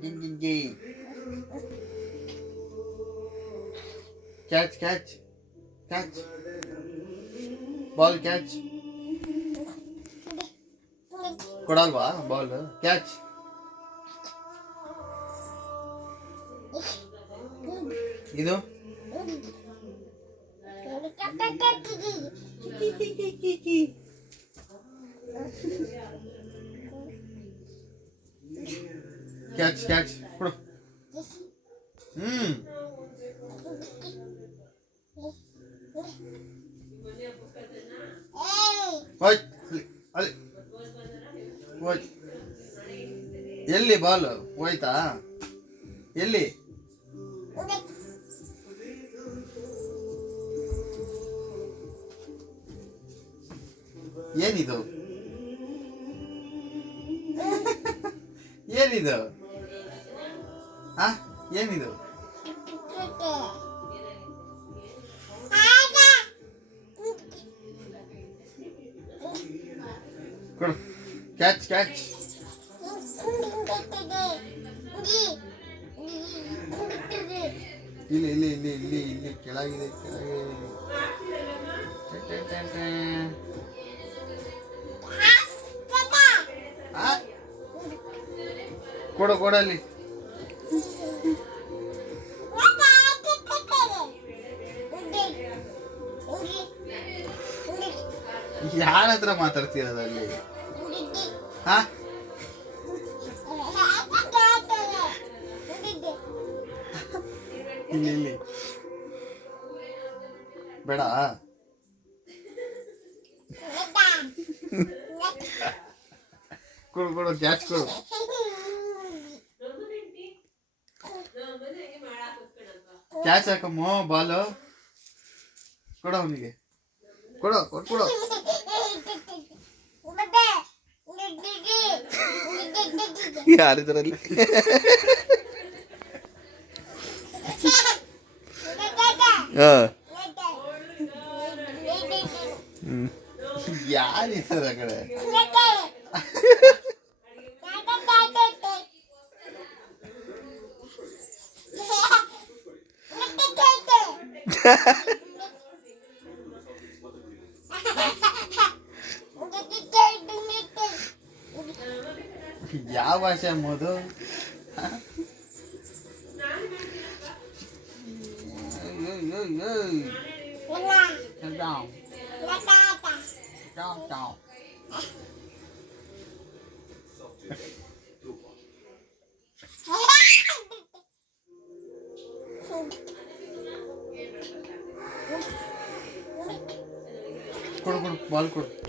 ಗಿಂಗಿ catch catch catch ball catch ಕೊಡಲ್ವಾ ball catch ಇದು catch catch ಕೊಡು ಹೋಯ್ ಅಲ್ಲಿ ಹೋಯ್ ಎಲ್ಲಿ ಬಾಲ್ ಹೋಯ್ತಾ ಎಲ್ಲಿ ಏನಿದು ಏನಿದು ಏನಿದು ಕೊಡು ಕ್ಯಾಚ್ ಕ್ಯಾಚ್ ಇಲ್ಲಿ ಇಲ್ಲಿ ಇಲ್ಲಿ ಇಲ್ಲಿ ಇಲ್ಲಿ ಕೆಳಗಿದೆ ಕೆಳಗೆ ಕೊಡು ಕೊಡಲ್ಲಿ ಯಾರ ಹತ್ರ ಮಾತಾಡ್ತಿರೋದಲ್ಲಿ ಇಲ್ಲಿ ಇಲ್ಲಿ ಬೇಡ ಕೊಡು ಕೊಡು ಕ್ಯಾಚ್ ಕೊಡು ಕ್ಯಾಚ್ ಹಾಕಮ್ಮ ಬಾಲು ಕೊಡು ಅವನಿಗೆ ಕೊಡು ಕೊಡು ಯಾರಿದ್ರಲ್ಲಿ ಯಾರಿದ್ದಾರೆ ಆ ಕಡೆ ಯಾವ ಭಾಷೆ ಮೋದು ಕೊಡು ಕೊಡು ಬಾಲ್ ಕೊಡು